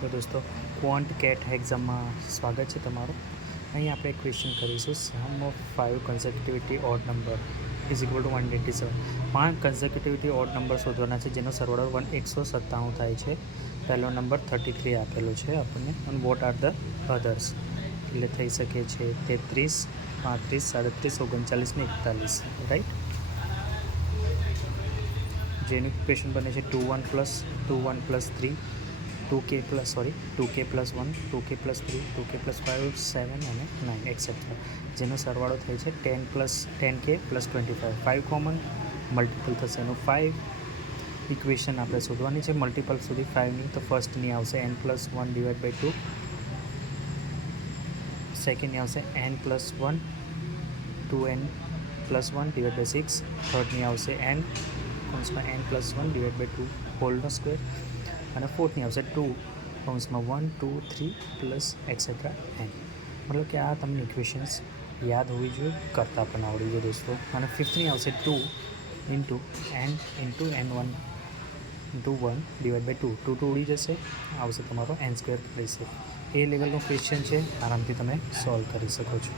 તો દોસ્તો ક્વોન્ટ કેટ એક્ઝામમાં સ્વાગત છે તમારું. અહીં આપણે એક ક્વેશ્ચન કરીશું. Sum of 5 consecutive odd number is equal to 187. 5 consecutive odd number શોધવાના છે જેનો સરવાળો 197 થાય છે. પહેલો નંબર 33 આપેલો છે આપણને. અને વોટ આર ધ અધર્સ, એટલે થઈ શકે છે 33, 35, 37, 39 ને 41, રાઈટ. જેનું ઇક્વેશન બને છે 2 1 plus 3 2k plus 2k plus 1 2k plus 3 2k plus 5 7 અને 9 એક્સેટ્રા, જેનો સરવાળો થાય છે 10k પ્લસ 25. 5 કોમન મલ્ટિપલ થશે એનું 5. ઇક્વેશન આપણે શોધવાની છે મલ્ટિપલ સુધી 5ની. તો ફર્સ્ટની આવશે n+1 ડિવાઇડ બાય 2, સેકન્ડની આવશે n+1 2n+1 ડિવાઇડ બાય 6, થર્ડની આવશે n+1 ડિવાઇડ બાય 2 હોલનો સ્ક્વેર, અને ફોર્થની આવશે 2 1 2 3 પ્લસ એક્સેટ્રા n. મતલબ કે આ તમને ઇક્વેશન્સ યાદ હોવી જોઈએ, કરતાં પણ આવડી જોઈએ દોસ્તો. અને ફિફ્થની આવશે 2 ઇન્ટુ n1 ડિવાઇડ બાય 2 2 ઉડી જશે, આવશે તમારો n² રહેશે. એ લેવલનો ક્વેશ્ચન છે, આરામથી તમે સોલ્વ કરી શકો છો.